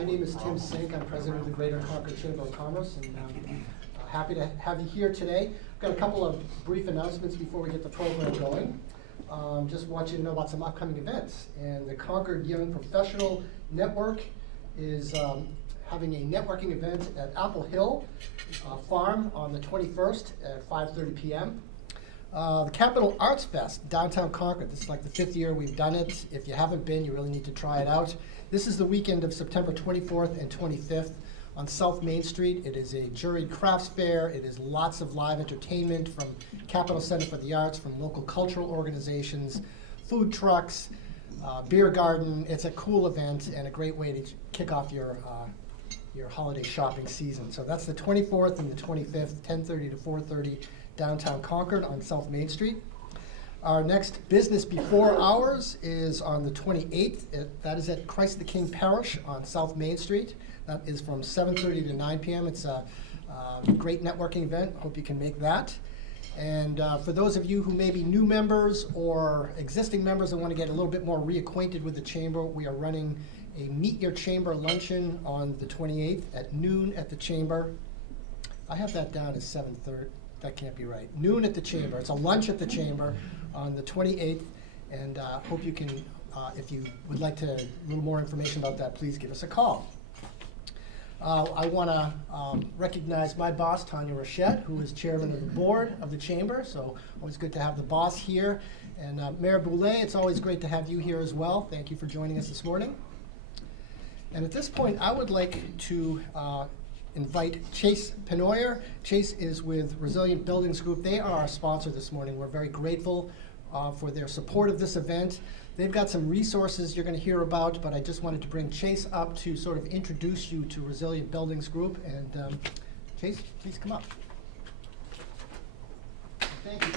My name is Tim Sink. I'm president of the Greater Concord Chamber of Commerce, and happy to have you here today. I've got a couple of brief announcements before we get the program going. Just want you to know about some upcoming events. And the Concord Young Professional Network is having a networking event at Apple Hill Farm on the 21st at 5:30 p.m. The Capital Arts Fest, downtown Concord. This is like the 5th year we've done it. If you haven't been, you really need to try it out. This is the weekend of September 24th and 25th on South Main Street. It is a juried crafts fair. It is lots of live entertainment from Capital Center for the Arts, from local cultural organizations, food trucks, beer garden. It's a cool event and a great way to kick off your holiday shopping season. So that's the 24th and the 25th, 10:30 to 4:30, downtown Concord on South Main Street. Our next business before hours is on the 28th. That is at Christ the King Parish on South Main Street. That is from 7:30 to 9 p.m. It's a great networking event. Hope you can make that. And for those of you who may be new members or existing members and want to get a little bit more reacquainted with the Chamber, we are running a Meet Your Chamber luncheon on the 28th at noon at the Chamber. I have that down as 7:30. That can't be right. Noon at the Chamber. It's a lunch at the Chamber on the 28th, and hope you can, if you would like to, a little more information about that, please give us a call. I want to recognize my boss, Tanya Rochette, who is chairman of the board of the Chamber, so always good to have the boss here. And Mayor Boulay, it's always great to have you here as well. Thank you for joining us this morning. And at this point, I would like to invite Chase Pennoyer. Chase is with Resilient Buildings Group. They are our sponsor this morning. We're very grateful for their support of this event. They've got some resources you're going to hear about, but I just wanted to bring Chase up to sort of introduce you to Resilient Buildings Group. And Chase, please come up. Thank you.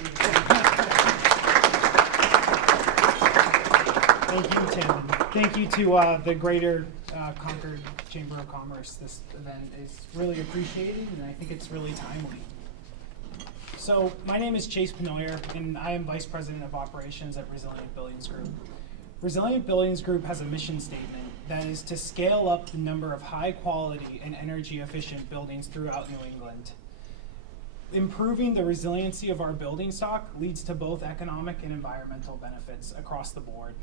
Thank you, Tim. Thank you to the Greater Concord Chamber of Commerce. This event is really appreciated, and I think it's really timely. So my name is Chase Pennoyer, and I am Vice President of Operations at Resilient Buildings Group. Resilient Buildings Group has a mission statement that is to scale up the number of high-quality and energy-efficient buildings throughout New England. Improving the resiliency of our building stock leads to both economic and environmental benefits across the board.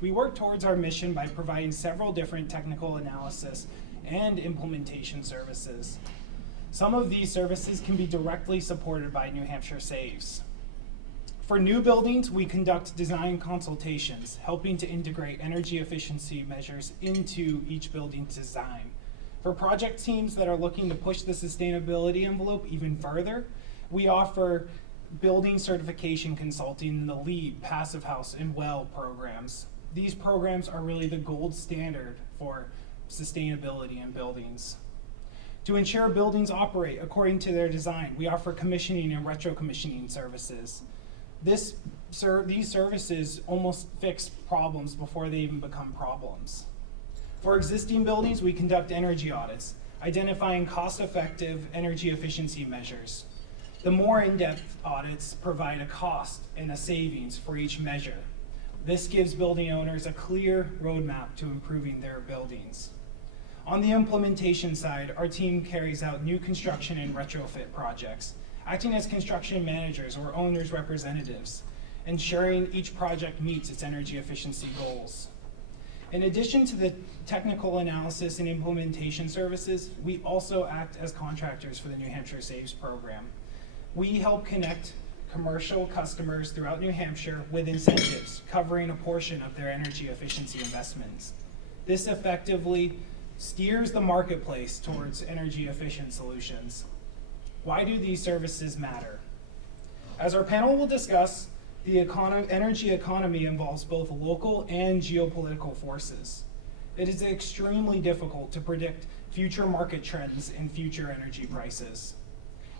We work towards our mission by providing several different technical analysis and implementation services. Some of these services can be directly supported by New Hampshire Saves. For new buildings, we conduct design consultations, helping to integrate energy efficiency measures into each building's design. For project teams that are looking to push the sustainability envelope even further, we offer building certification consulting in the LEED, Passive House, and WELL programs. These programs are really the gold standard for sustainability in buildings. To ensure buildings operate according to their design, we offer commissioning and retro-commissioning services. These services almost fix problems before they even become problems. For existing buildings, we conduct energy audits, identifying cost-effective energy efficiency measures. The more in-depth audits provide a cost and a savings for each measure. This gives building owners a clear roadmap to improving their buildings. On the implementation side, our team carries out new construction and retrofit projects, acting as construction managers or owners' representatives, ensuring each project meets its energy efficiency goals. In addition to the technical analysis and implementation services, we also act as contractors for the New Hampshire Saves program. We help connect commercial customers throughout New Hampshire with incentives covering a portion of their energy efficiency investments. This effectively steers the marketplace towards energy efficient solutions. Why do these services matter? As our panel will discuss, the energy economy involves both local and geopolitical forces. It is extremely difficult to predict future market trends and future energy prices.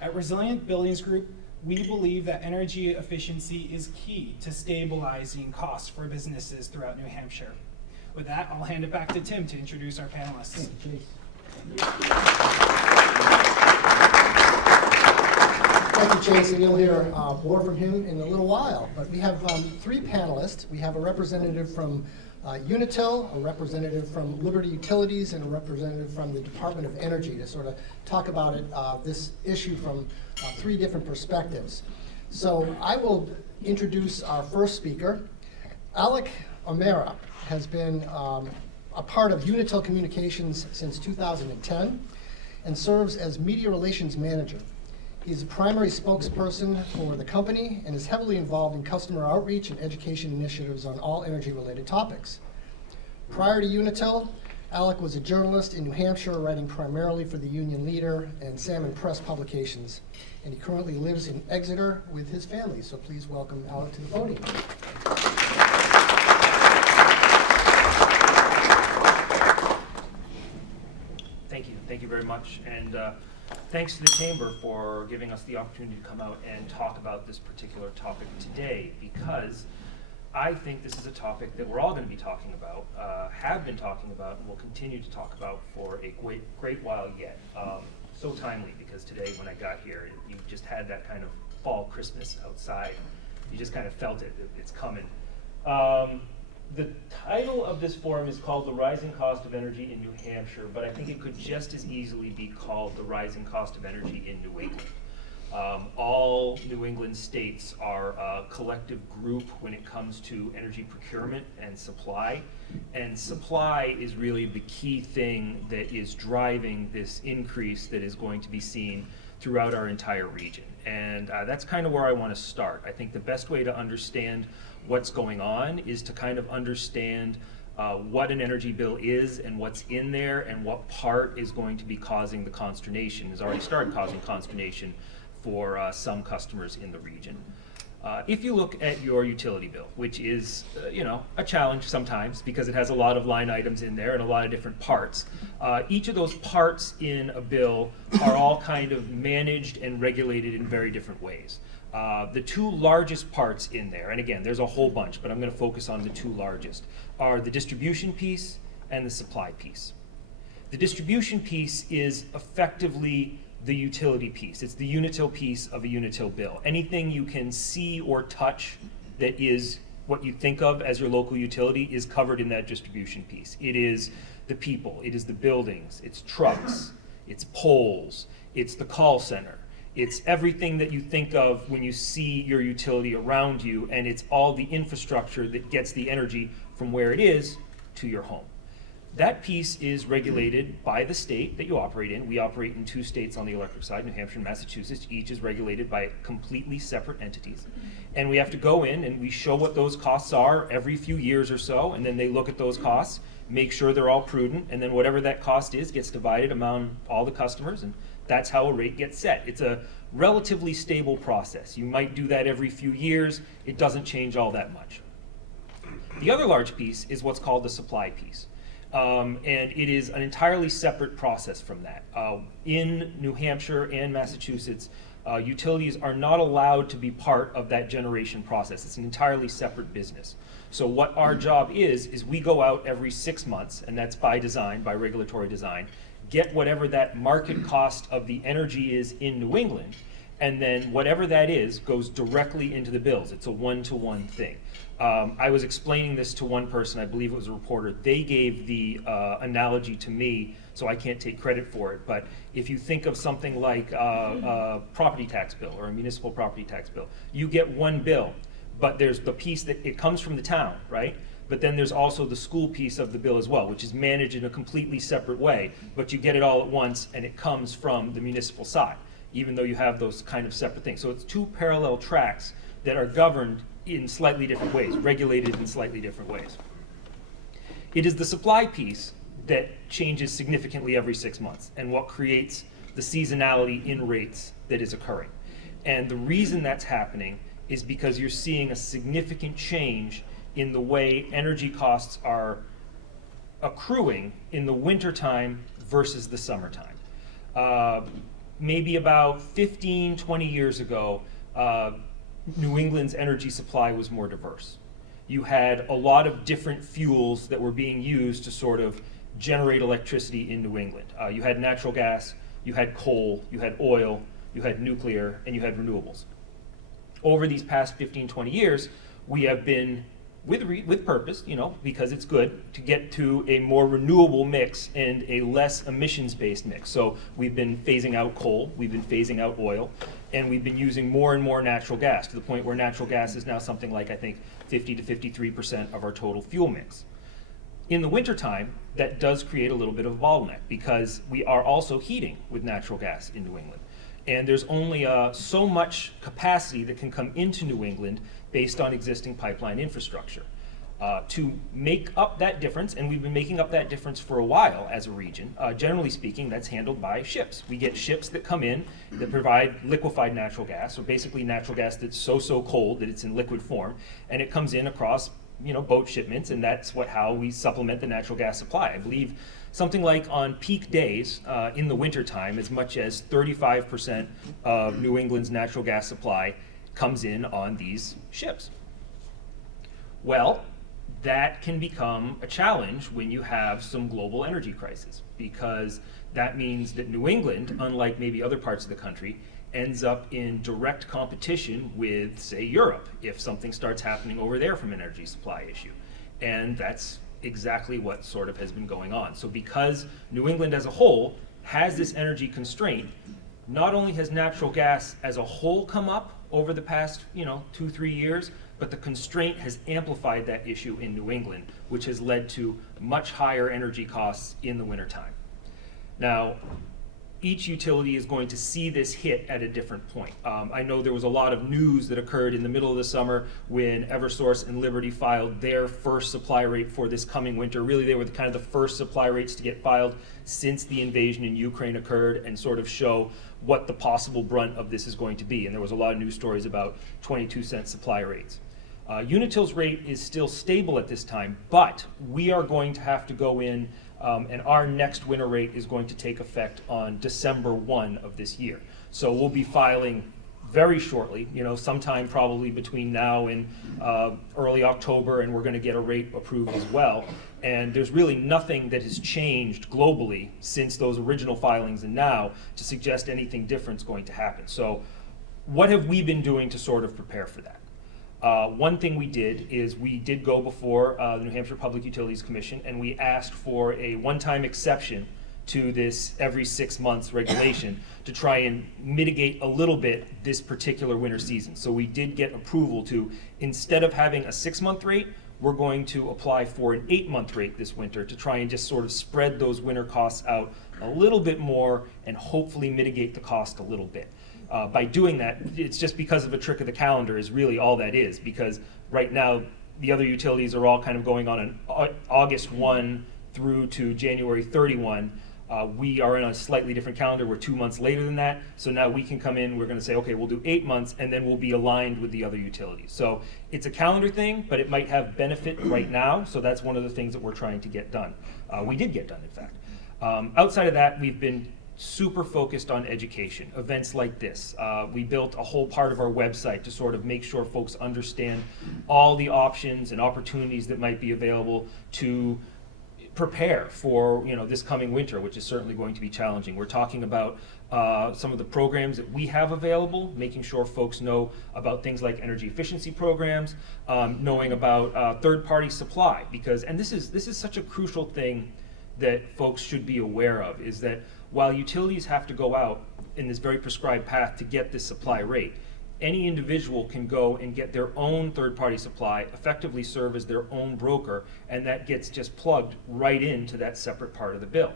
At Resilient Buildings Group, we believe that energy efficiency is key to stabilizing costs for businesses throughout New Hampshire. With that, I'll hand it back to Tim to introduce our panelists. Thank you, Chase, and you'll hear more from him in a little while. But we have three panelists. We have a representative from Unitil, a representative from Liberty Utilities, and a representative from the Department of Energy to sort of talk about this issue from three different perspectives. So I will introduce our first speaker. Alec O'Meara has been a part of Unitil Communications since 2010 and serves as Media Relations Manager. He's a primary spokesperson for the company and is heavily involved in customer outreach and education initiatives on all energy-related topics. Prior to Unitil, Alec was a journalist in New Hampshire, writing primarily for the Union Leader and Salmon Press publications, and he currently lives in Exeter with his family. So please welcome Alec to the podium. Thank you very much, and thanks to the Chamber for giving us the opportunity to come out and talk about this particular topic today, because I think this is a topic that we're all going to be talking about, have been talking about, and will continue to talk about for a great while yet. So timely, because today when I got here, you just had that kind of fall Christmas outside. You just kind of felt it, it's coming. The title of this forum is called The Rising Cost of Energy in New Hampshire, but I think it could just as easily be called The Rising Cost of Energy in New England. All New England states are a collective group when it comes to energy procurement and supply is really the key thing that is driving this increase that is going to be seen throughout our entire region. And that's kind of where I want to start. I think the best way to understand what's going on is to kind of understand what an energy bill is and what's in there and what part is going to be causing the consternation, has already started causing consternation for some customers in the region. If you look at your utility bill, which is a challenge sometimes because it has a lot of line items in there and a lot of different parts, each of those parts in a bill are all kind of managed and regulated in very different ways. The two largest parts in there, and again, there's a whole bunch, but I'm going to focus on the two largest, are the distribution piece and the supply piece. The distribution piece is effectively the utility piece. It's the Unitil piece of a Unitil bill. Anything you can see or touch that is what you think of as your local utility is covered in that distribution piece. It is the people, it is the buildings, it's trucks, it's poles, it's the call center. It's everything that you think of when you see your utility around you, and it's all the infrastructure that gets the energy from where it is to your home. That piece is regulated by the state that you operate in. We operate in two states on the electric side, New Hampshire and Massachusetts. Each is regulated by completely separate entities. And we have to go in and we show what those costs are every few years or so, and then they look at those costs, make sure they're all prudent, and then whatever that cost is gets divided among all the customers, and that's how a rate gets set. It's a relatively stable process. You might do that every few years. It doesn't change all that much. The other large piece is what's called the supply piece. And it is an entirely separate process from that. In New Hampshire and Massachusetts, utilities are not allowed to be part of that generation process. It's an entirely separate business. So what our job is we go out every 6 months, and that's by design, by regulatory design, get whatever that market cost of the energy is in New England, and then whatever that is goes directly into the bills. It's a one-to-one thing. I was explaining this to one person, I believe it was a reporter. They gave the analogy to me, so I can't take credit for it, but if you think of something like a property tax bill or a municipal property tax bill, you get one bill, but there's the piece that it comes from the town, right? But then there's also the school piece of the bill as well, which is managed in a completely separate way, but you get it all at once and it comes from the municipal side, even though you have those kind of separate things. So it's two parallel tracks that are governed in slightly different ways, regulated in slightly different ways. It is the supply piece that changes significantly every 6 months and what creates the seasonality in rates that is occurring. And the reason that's happening is because you're seeing a significant change in the way energy costs are accruing in the wintertime versus the summertime. Maybe about 15, 20 years ago, New England's energy supply was more diverse. You had a lot of different fuels that were being used to sort of generate electricity in New England. You had natural gas, you had coal, you had oil, you had nuclear, and you had renewables. Over these past 15, 20 years, we have been, with purpose, because it's good, to get to a more renewable mix and a less emissions-based mix. So we've been phasing out coal, we've been phasing out oil, and we've been using more and more natural gas, to the point where natural gas is now something like, I think, 50 to 53% of our total fuel mix. In the wintertime, that does create a little bit of a bottleneck, because we are also heating with natural gas in New England. And there's only so much capacity that can come into New England based on existing pipeline infrastructure. To make up that difference, and we've been making up that difference for a while as a region, generally speaking, that's handled by ships. We get ships that come in that provide liquefied natural gas, or basically natural gas that's so cold that it's in liquid form, and it comes in across boat shipments, and that's how we supplement the natural gas supply. I believe something like on peak days in the wintertime, as much as 35% of New England's natural gas supply comes in on these ships. Well, that can become a challenge when you have some global energy crisis, because that means that New England, unlike maybe other parts of the country, ends up in direct competition with, say, Europe, if something starts happening over there from an energy supply issue. And that's exactly what sort of has been going on. So because New England as a whole has this energy constraint, not only has natural gas as a whole come up over the past 2-3 years, but the constraint has amplified that issue in New England, which has led to much higher energy costs in the wintertime. Now, each utility is going to see this hit at a different point. I know there was a lot of news that occurred in the middle of the summer when Eversource and Liberty filed their first supply rate for this coming winter. Really, they were kind of the first supply rates to get filed since the invasion in Ukraine occurred, and sort of show what the possible brunt of this is going to be. And there was a lot of news stories about 22-cent supply rates. Unitil's rate is still stable at this time, but we are going to have to go in, and our next winter rate is going to take effect on December 1 of this year. So we'll be filing very shortly, sometime probably between now and early October, and we're going to get a rate approved as well. And there's really nothing that has changed globally since those original filings and now to suggest anything different's going to happen. So what have we been doing to sort of prepare for that? One thing we did is we did go before the New Hampshire Public Utilities Commission, and we asked for a one-time exception to this every 6 months regulation to try and mitigate a little bit this particular winter season. So we did get approval to, instead of having a 6-month rate, we're going to apply for an 8-month rate this winter to try and just sort of spread those winter costs out a little bit more and hopefully mitigate the cost a little bit. By doing that, it's just because of a trick of the calendar is really all that is, because right now the other utilities are all kind of going on an August 1 through to January 31. We are in a slightly different calendar. We're 2 months later than that. So now we can come in, we're going to say, okay, we'll do 8 months, and then we'll be aligned with the other utilities. So it's a calendar thing, but it might have benefit right now. So that's one of the things that we're trying to get done. We did get done, in fact. Outside of that, we've been super focused on education, events like this. We built a whole part of our website to sort of make sure folks understand all the options and opportunities that might be available to prepare for this coming winter, which is certainly going to be challenging. We're talking about some of the programs that we have available, making sure folks know about things like energy efficiency programs, knowing about third-party supply, because, and this is such a crucial thing that folks should be aware of, is that while utilities have to go out in this very prescribed path to get this supply rate, any individual can go and get their own third-party supply, effectively serve as their own broker, and that gets just plugged right into that separate part of the bill.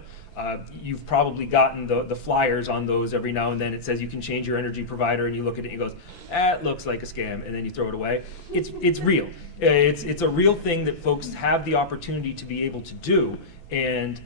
You've probably gotten the flyers on those every now and then. It says you can change your energy provider, and you look at it and it goes, it looks like a scam, and then you throw it away. It's real. It's a real thing that folks have the opportunity to be able to do, and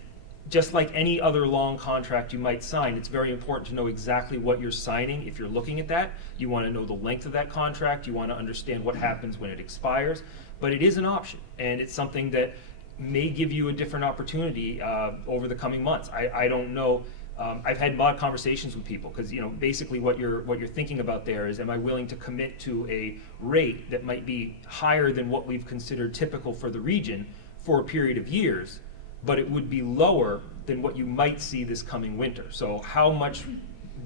just like any other long contract you might sign, it's very important to know exactly what you're signing. If you're looking at that, you want to know the length of that contract, you want to understand what happens when it expires, but it is an option, and it's something that may give you a different opportunity over the coming months. I don't know. I've had a lot of conversations with people, because basically what you're thinking about there is, am I willing to commit to a rate that might be higher than what we've considered typical for the region for a period of years, but it would be lower than what you might see this coming winter. So how much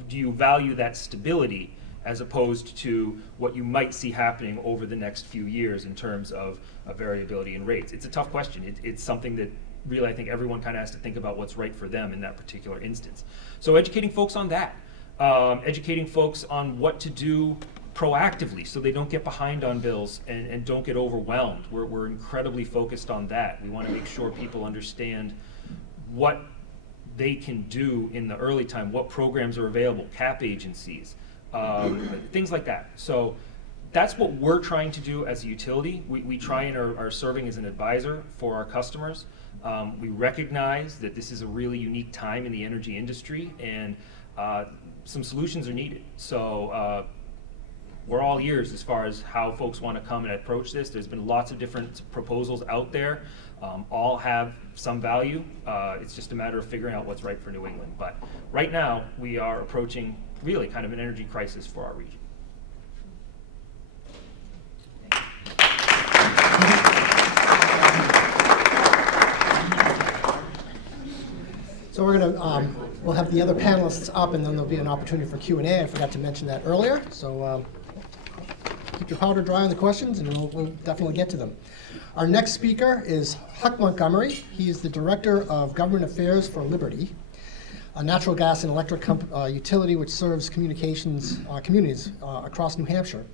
do you value that stability as opposed to what you might see happening over the next few years in terms of variability in rates? It's a tough question. It's something that really I think everyone kind of has to think about what's right for them in that particular instance. So educating folks on that, educating folks on what to do proactively so they don't get behind on bills and don't get overwhelmed. We're incredibly focused on that. We want to make sure people understand what they can do in the early time, what programs are available, cap agencies, things like that. So that's what we're trying to do as a utility. We try and are serving as an advisor for our customers. We recognize that this is a really unique time in the energy industry, and some solutions are needed. So we're all ears as far as how folks want to come and approach this. There's been lots of different proposals out there. All have some value. It's just a matter of figuring out what's right for New England. But right now, we are approaching really kind of an energy crisis for our region. So we're gonna, we'll have the other panelists up, and then there'll be an opportunity for Q&A. I forgot to mention that earlier. So keep your powder dry on the questions, and we'll definitely get to them. Our next speaker is Huck Montgomery. He is the Director of Government Affairs for Liberty, a natural gas and electric utility which serves communities across New Hampshire.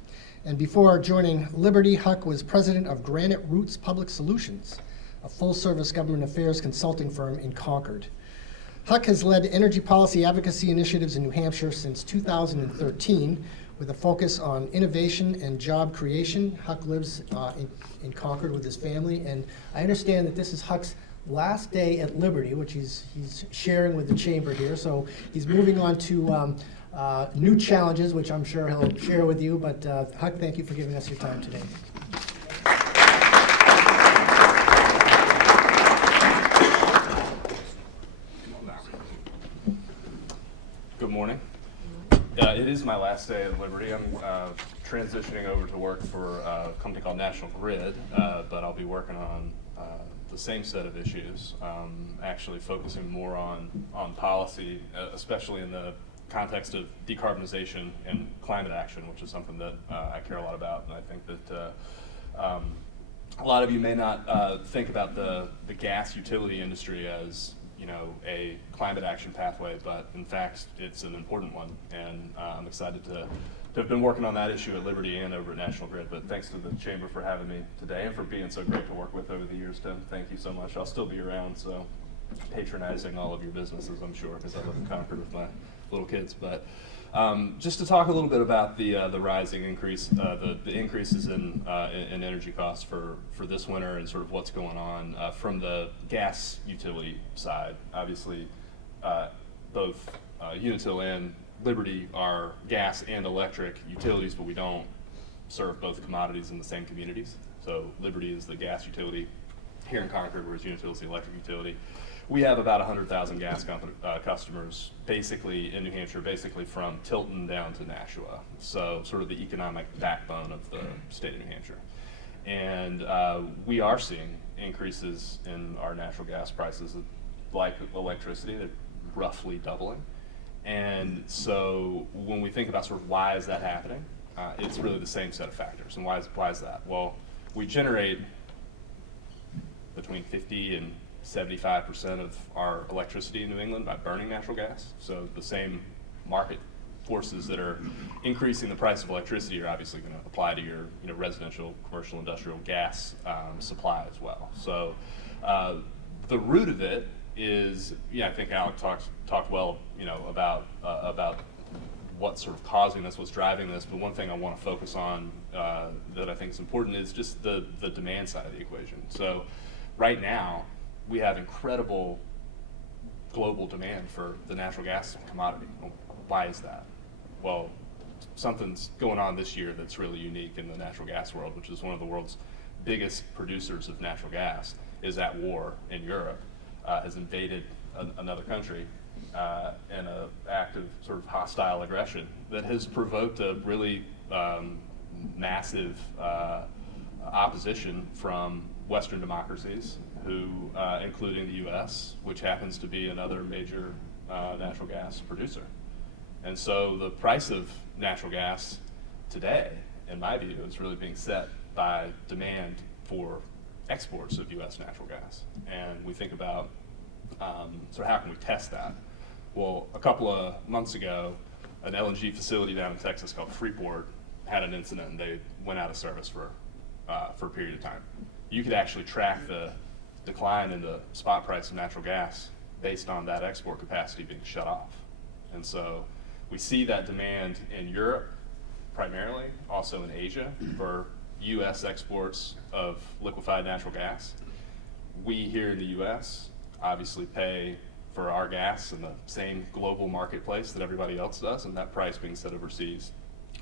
And before joining Liberty, Huck was president of Granite Roots Public Solutions, a full-service government affairs consulting firm in Concord. Huck has led energy policy advocacy initiatives in New Hampshire since 2013, with a focus on innovation and job creation. Huck lives in Concord with his family, and I understand that this is Huck's last day at Liberty, which he's sharing with the chamber here. So he's moving on to new challenges, which I'm sure he'll share with you. But Huck, thank you for giving us your time today. Good morning. It is my last day at Liberty. I'm transitioning over to work for a company called National Grid, but I'll be working on the same set of issues, actually focusing more on policy, especially in the context of decarbonization and climate action, which is something that I care a lot about. And I think that a lot of you may not think about the gas utility industry as a climate action pathway, but in fact, it's an important one. And I'm excited to have been working on that issue at Liberty and over at National Grid. But thanks to the Chamber for having me today and for being so great to work with over the years, Tim. Thank you so much. I'll still be around, so patronizing all of your businesses, I'm sure, because I live in Concord with my little kids. But just to talk a little bit about the rising increase, the increases in energy costs for this winter and sort of what's going on from the gas utility side. Obviously, both Unitil and Liberty are gas and electric utilities, but we don't serve both commodities in the same communities. So Liberty is the gas utility here in Concord, whereas Unitil is the electric utility. We have about 100,000 gas customers basically in New Hampshire, basically from Tilton down to Nashua. So sort of the economic backbone of the state of New Hampshire. And we are seeing increases in our natural gas prices, like electricity, they're roughly doubling. And so when we think about sort of why is that happening, it's really the same set of factors. And why is that? Well, we generate between 50 and 75% of our electricity in New England by burning natural gas. So the same market forces that are increasing the price of electricity are obviously going to apply to your residential, commercial, industrial gas supply as well. So the root of it is, I think Alec talked well, about what's sort of causing this, what's driving this. But one thing I want to focus on that I think is important is just the demand side of the equation. So right now, we have incredible global demand for the natural gas commodity. Well, why is that? Well, something's going on this year that's really unique in the natural gas world, which is one of the world's biggest producers of natural gas, is at war in Europe, has invaded another country in an act of sort of hostile aggression that has provoked a really massive opposition from Western democracies, including the U.S., which happens to be another major natural gas producer. And so the price of natural gas today, in my view, is really being set by demand for exports of U.S. natural gas. And we think about so how can we test that? Well, a couple of months ago, an LNG facility down in Texas called Freeport had an incident, and they went out of service for a period of time. You could actually track the decline in the spot price of natural gas based on that export capacity being shut off. And so we see that demand in Europe primarily, also in Asia for U.S. exports of liquefied natural gas. We here in the U.S. obviously pay for our gas in the same global marketplace that everybody else does, and that price being set overseas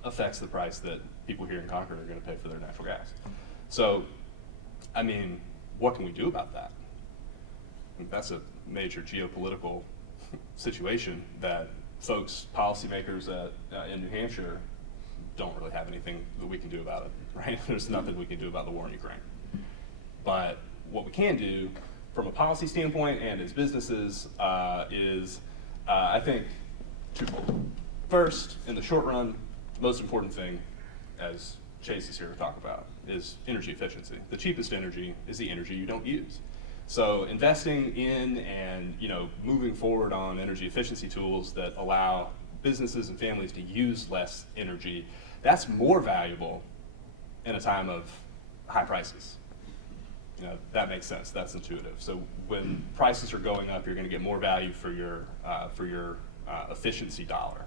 affects the price that people here in Concord are going to pay for their natural gas. So, I mean, what can we do about that? I mean, that's a major geopolitical situation that folks, policymakers in New Hampshire don't really have anything that we can do about it, right? There's nothing we can do about the war in Ukraine. But what we can do from a policy standpoint and as businesses is, I think, twofold. First, in the short run, most important thing, as Chase is here to talk about, is energy efficiency. The cheapest energy is the energy you don't use. So investing in and moving forward on energy efficiency tools that allow businesses and families to use less energy, that's more valuable in a time of high prices. That makes sense. That's intuitive. So when prices are going up, you're going to get more value for your efficiency dollar.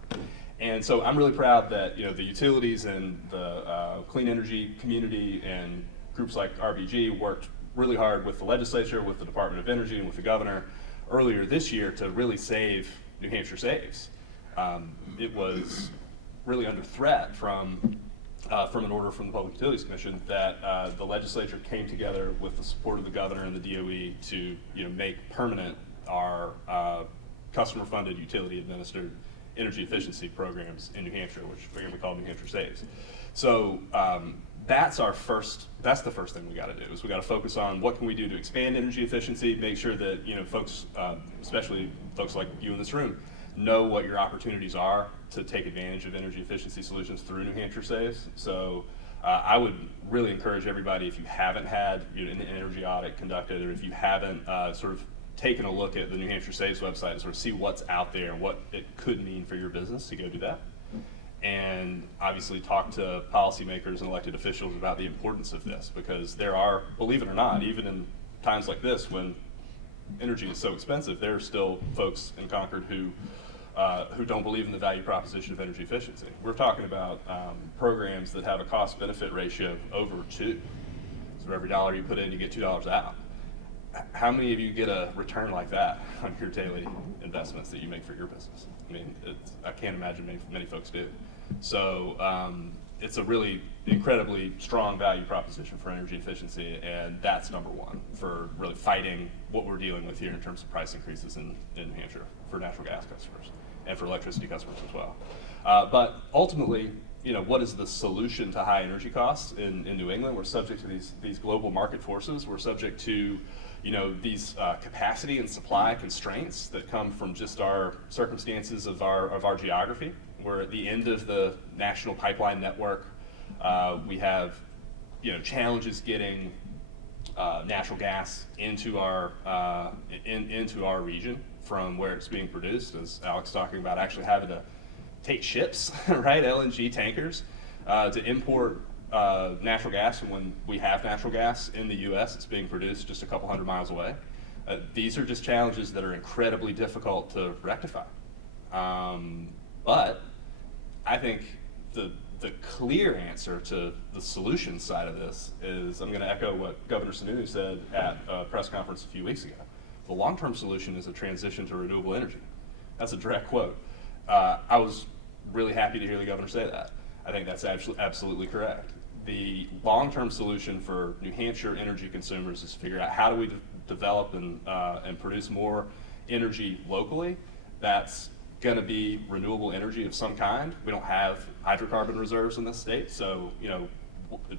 And so I'm really proud that the utilities and the clean energy community and groups like RBG worked really hard with the legislature, with the Department of Energy, and with the governor earlier this year to really save New Hampshire Saves. It was really under threat from an order from the Public Utilities Commission that the legislature came together with the support of the governor and the DOE to make permanent our customer-funded, utility-administered energy efficiency programs in New Hampshire, which we're going to call New Hampshire Saves. So that's the first thing we got to do is we got to focus on what can we do to expand energy efficiency, make sure that folks, especially folks like you in this room, know what your opportunities are to take advantage of energy efficiency solutions through New Hampshire Saves. So I would really encourage everybody, if you haven't had an energy audit conducted, or if you haven't sort of taken a look at the New Hampshire Saves website and sort of see what's out there and what it could mean for your business, to go do that. And obviously talk to policymakers and elected officials about the importance of this, because there are, believe it or not, even in times like this when energy is so expensive, there are still folks in Concord who don't believe in the value proposition of energy efficiency. We're talking about programs that have a cost-benefit ratio over 2. So for every dollar you put in, you get $2 out. How many of you get a return like that on your daily investments that you make for your business? I mean, I can't imagine many folks do. So it's a really incredibly strong value proposition for energy efficiency, and that's number one for really fighting what we're dealing with here in terms of price increases in New Hampshire for natural gas customers and for electricity customers as well. But ultimately, what is the solution to high energy costs in New England? We're subject to these global market forces. We're subject to these capacity and supply constraints that come from just our circumstances of our geography. We're at the end of the national pipeline network. We have challenges getting natural gas into our region from where it's being produced, as Alec's talking about, actually having to take ships, right, LNG tankers, to import natural gas. And when we have natural gas in the U.S., it's being produced just a couple hundred miles away. These are just challenges that are incredibly difficult to rectify. But I think the clear answer to the solution side of this is, I'm going to echo what Governor Sununu said at a press conference a few weeks ago. The long-term solution is a transition to renewable energy. That's a direct quote. I was really happy to hear the governor say that. I think that's absolutely correct. The long-term solution for New Hampshire energy consumers is to figure out how do we develop and produce more energy locally. That's going to be renewable energy of some kind. We don't have hydrocarbon reserves in this state, so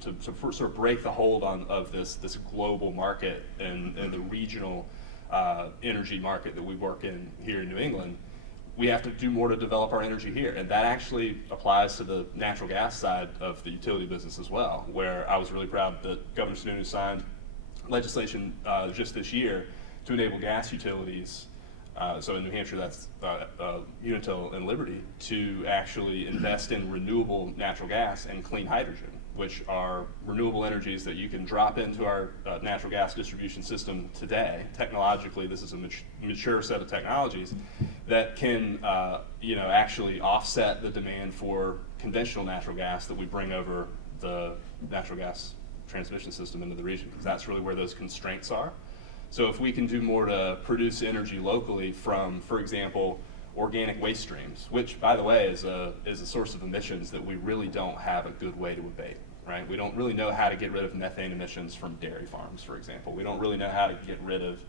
to sort of break the hold of this global market and the regional energy market that we work in here in New England, we have to do more to develop our energy here. And that actually applies to the natural gas side of the utility business as well, where I was really proud that Governor Sununu signed legislation just this year to enable gas utilities, so in New Hampshire that's Unitil and Liberty, to actually invest in renewable natural gas and clean hydrogen, which are renewable energies that you can drop into our natural gas distribution system today. Technologically, this is a mature set of technologies that can actually offset the demand for conventional natural gas that we bring over the natural gas transmission system into the region, because that's really where those constraints are. So if we can do more to produce energy locally from, for example, organic waste streams, which, by the way, is a source of emissions that we really don't have a good way to abate, right? We don't really know how to get rid of methane emissions from dairy farms, for example. We don't really know how to get rid of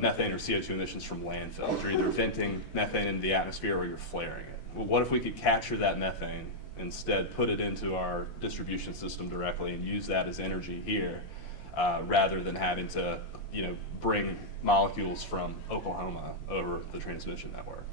methane or CO2 emissions from landfills. You're either venting methane into the atmosphere or you're flaring it. Well, what if we could capture that methane, instead put it into our distribution system directly and use that as energy here, rather than having to bring molecules from Oklahoma over the transmission network?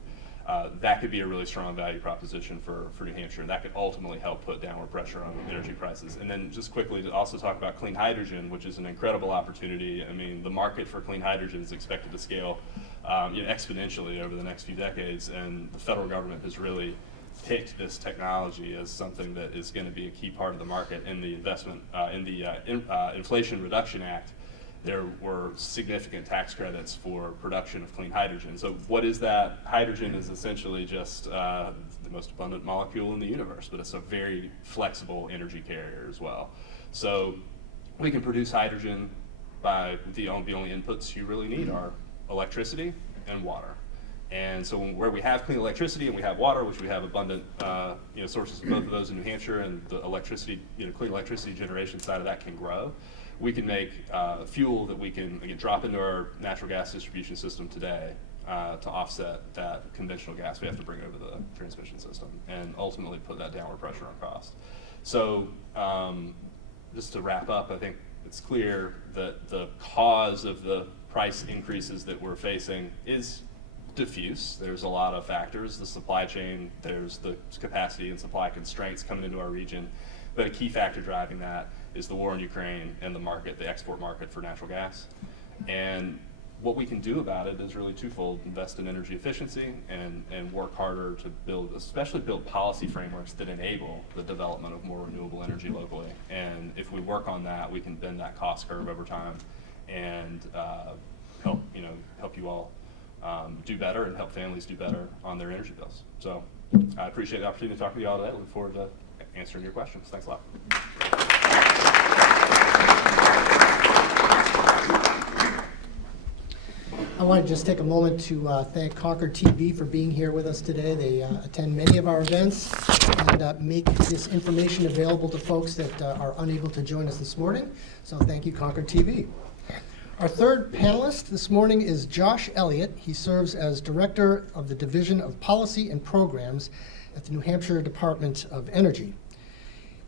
That could be a really strong value proposition for New Hampshire, and that could ultimately help put downward pressure on energy prices. And then just quickly to also talk about clean hydrogen, which is an incredible opportunity. I mean, the market for clean hydrogen is expected to scale exponentially over the next few decades, and the federal government has really picked this technology as something that is going to be a key part of the market. In the investment, in the Inflation Reduction Act, there were significant tax credits for production of clean hydrogen. So what is that? Hydrogen is essentially just the most abundant molecule in the universe, but it's a very flexible energy carrier as well. So we can produce hydrogen by the only inputs you really need are electricity and water. And so where we have clean electricity and we have water, which we have abundant sources of both of those in New Hampshire, and the electricity, clean electricity generation side of that can grow, we can make fuel that we can drop into our natural gas distribution system today to offset that conventional gas we have to bring over the transmission system, and ultimately put that downward pressure on cost. So just to wrap up, I think it's clear that the cause of the price increases that we're facing is diffuse. There's a lot of factors, the supply chain, there's the capacity and supply constraints coming into our region, but a key factor driving that is the war in Ukraine and the market, the export market for natural gas. And what we can do about it is really twofold: invest in energy efficiency and work harder to especially build policy frameworks that enable the development of more renewable energy locally. And if we work on that, we can bend that cost curve over time and help you all do better and help families do better on their energy bills. So I appreciate the opportunity to talk to you all today. I look forward to answering your questions. Thanks a lot. I want to just take a moment to thank Concord TV for being here with us today. They attend many of our events and make this information available to folks that are unable to join us this morning. So thank you, Concord TV. Our third panelist this morning is Josh Elliott. He serves as Director of the Division of Policy and Programs at the New Hampshire Department of Energy.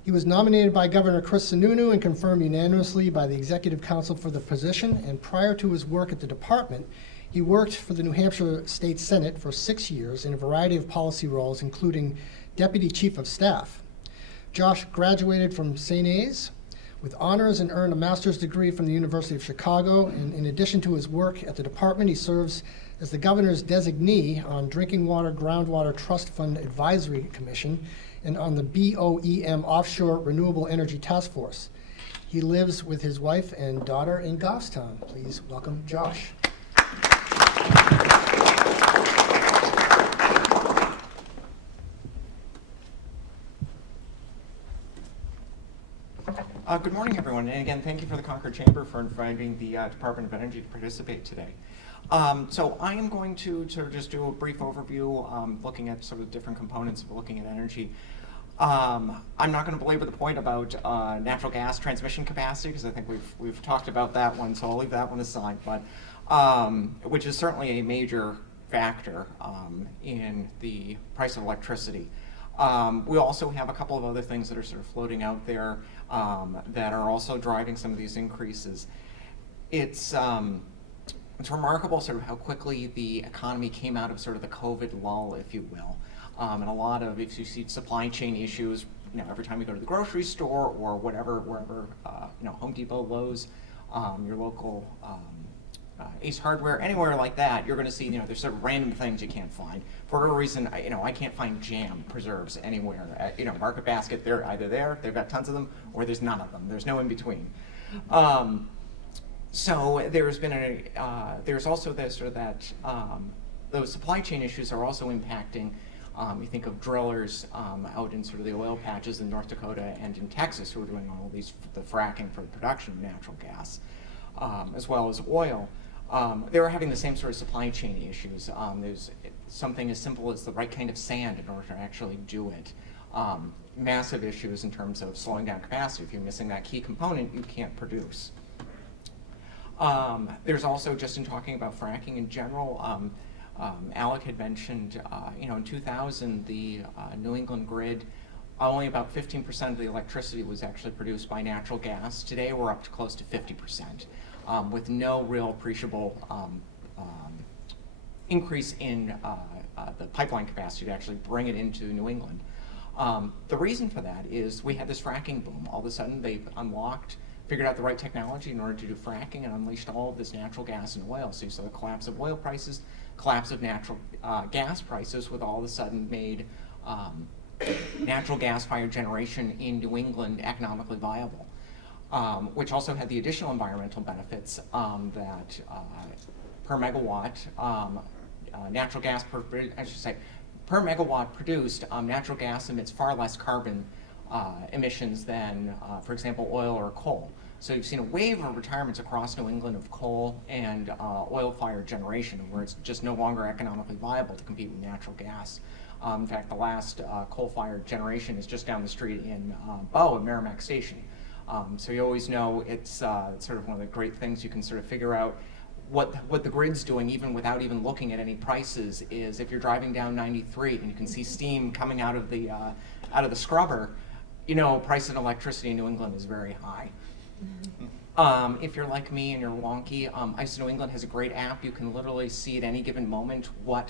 He was nominated by Governor Chris Sununu and confirmed unanimously by the Executive Council for the position, and prior to his work at the department, he worked for the New Hampshire State Senate for 6 years in a variety of policy roles, including Deputy Chief of Staff. Josh graduated from St. A's with honors and earned a master's degree from the University of Chicago. And in addition to his work at the department, he serves as the governor's designee on Drinking Water Groundwater Trust Fund Advisory Commission and on the BOEM Offshore Renewable Energy Task Force. He lives with his wife and daughter in Goffstown. Please welcome Josh. Good morning, everyone. And again, thank you for the Concord Chamber for inviting the Department of Energy to participate today. So I am going to sort of just do a brief overview, looking at sort of different components of looking at energy. I'm not going to belabor the point about natural gas transmission capacity, because I think we've talked about that one, so I'll leave that one aside. But which is certainly a major factor in the price of electricity. We also have a couple of other things that are sort of floating out there that are also driving some of these increases. It's it's remarkable sort of how quickly the economy came out of sort of the COVID lull, if you will. And a lot of, if you see supply chain issues, every time you go to the grocery store or whatever, wherever, Home Depot, Lowe's, your local Ace Hardware, anywhere like that, you're going to see, there's sort of random things you can't find. For whatever reason, I can't find jam preserves anywhere. Market Basket, they're either there, they've got tons of them, or there's none of them. There's no in between. So there's been there's also this sort of that, those supply chain issues are also impacting. You think of drillers out in sort of the oil patches in North Dakota and in Texas who are doing all the fracking for the production of natural gas, as well as oil. They were having the same sort of supply chain issues. There's something as simple as the right kind of sand in order to actually do it. Massive issues in terms of slowing down capacity. If you're missing that key component, you can't produce. There's also, just in talking about fracking in general, Alec had mentioned, in 2000, the New England grid, only about 15% of the electricity was actually produced by natural gas. Today, we're up to close to 50%, with no real appreciable increase in the pipeline capacity to actually bring it into New England. The reason for that is we had this fracking boom. All of a sudden, they've figured out the right technology in order to do fracking and unleashed all of this natural gas and oil. So you saw the collapse of oil prices, collapse of natural gas prices, with all of a sudden made natural gas-fired generation in New England economically viable, which also had the additional environmental benefits that per megawatt, natural gas per megawatt produced, natural gas emits far less carbon emissions than, for example, oil or coal. So you've seen a wave of retirements across New England of coal and oil-fired generation, where it's just no longer economically viable to compete with natural gas. In fact, the last coal-fired generation is just down the street in Bow at Merrimack Station. So you always know it's sort of one of the great things you can sort of figure out what the grid's doing, even without even looking at any prices, is if you're driving down 93 and you can see steam coming out of the scrubber, price of electricity in New England is very high. If you're like me and you're wonky, ICE New England has a great app. You can literally see at any given moment what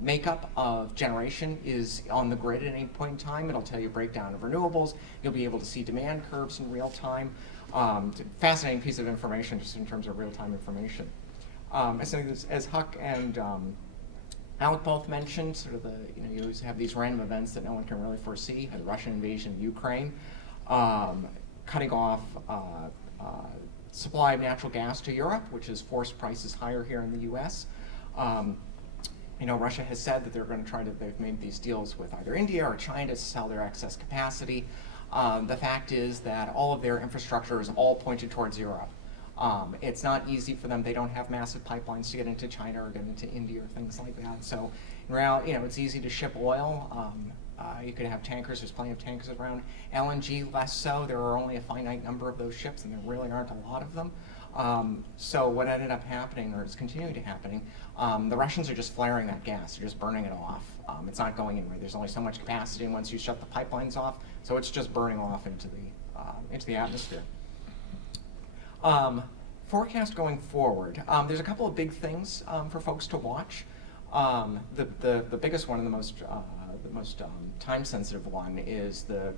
makeup of generation is on the grid at any point in time. It'll tell you a breakdown of renewables. You'll be able to see demand curves in real time. Fascinating piece of information just in terms of real-time information. As Huck and Alec both mentioned, sort of you always have these random events that no one can really foresee. The Russian invasion of Ukraine, cutting off supply of natural gas to Europe, which has forced prices higher here in the U.S. Russia has said that they've made these deals with either India or China to sell their excess capacity. The fact is that all of their infrastructure is all pointed towards Europe. It's not easy for them. They don't have massive pipelines to get into China or get into India or things like that. So, in reality, it's easy to ship oil. You could have tankers. There's plenty of tankers around. LNG, less so. There are only a finite number of those ships, and there really aren't a lot of them. So what ended up happening, or is continuing to happen, the Russians are just flaring that gas. They're just burning it off. It's not going anywhere. There's only so much capacity, and once you shut the pipelines off, so it's just burning off into the atmosphere. Forecast going forward. There's a couple of big things for folks to watch. The biggest one and the most time-sensitive one is the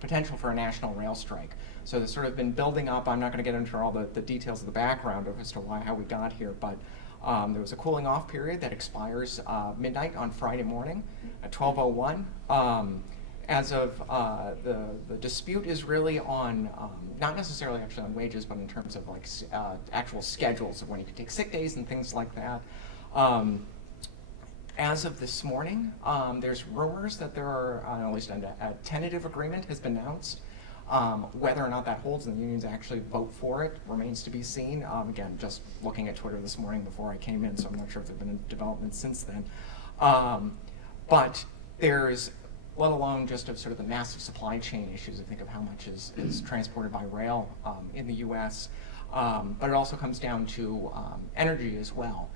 potential for a national rail strike. So there's sort of been building up. I'm not going to get into all the details of the background as to how we got here, but there was a cooling off period that expires midnight on Friday morning at 12:01. As of the dispute is really on, not necessarily actually on wages, but in terms of actual schedules of when you can take sick days and things like that. As of this morning, there's rumors that there are, at least a tentative agreement has been announced. Whether or not that holds and the unions actually vote for it remains to be seen. Again, just looking at Twitter this morning before I came in, so I'm not sure if there have been developments since then. But there's, let alone just of sort of the massive supply chain issues, I think of how much is transported by rail in the U.S., but it also comes down to energy as well.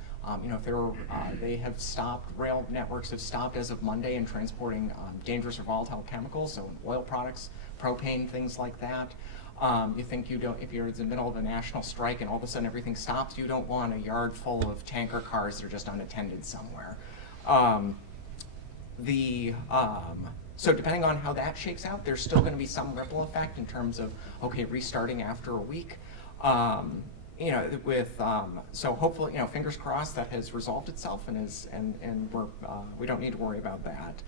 If they have stopped, rail networks have stopped as of Monday in transporting dangerous or volatile chemicals, so oil products, propane, things like that. You think if you're in the middle of a national strike and all of a sudden everything stops, you don't want a yard full of tanker cars that are just unattended somewhere. So depending on how that shakes out, there's still going to be some ripple effect in terms of, okay, restarting after a week. So hopefully, fingers crossed that has resolved itself and we don't need to worry about that.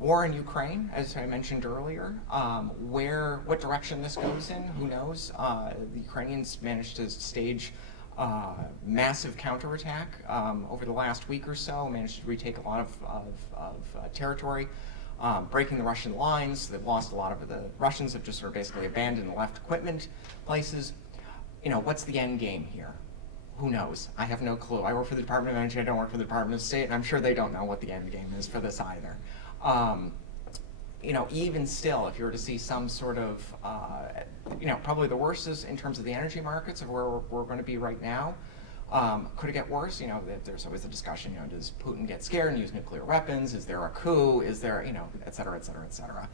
War in Ukraine, as I mentioned earlier, what direction this goes in, who knows? The Ukrainians managed to stage massive counterattack over the last week or so, managed to retake a lot of territory, breaking the Russian lines. They've lost a lot of the Russians have just sort of basically abandoned and left equipment places. What's the end game here? Who knows? I have no clue. I work for the Department of Energy, I don't work for the Department of State, and I'm sure they don't know what the end game is for this either. Even still, if you were to see some sort of, probably the worst is in terms of the energy markets of where we're going to be right now. Could it get worse? There's always a discussion, does Putin get scared and use nuclear weapons? Is there a coup? Is there, et cetera, et cetera, et cetera.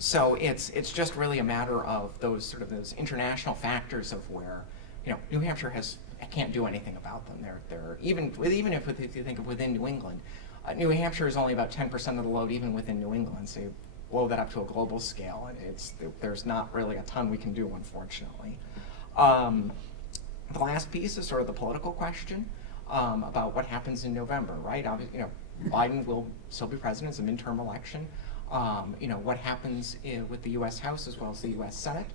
So it's just really a matter of those international factors of where, New Hampshire can't do anything about them. They're even if you think of within New England, New Hampshire is only about 10% of the load even within New England. So you blow that up to a global scale, and there's not really a ton we can do, unfortunately. The last piece is sort of the political question about what happens in November, right? Obviously, Biden will still be president. It's a midterm election. What happens with the U.S. House as well as the U.S. Senate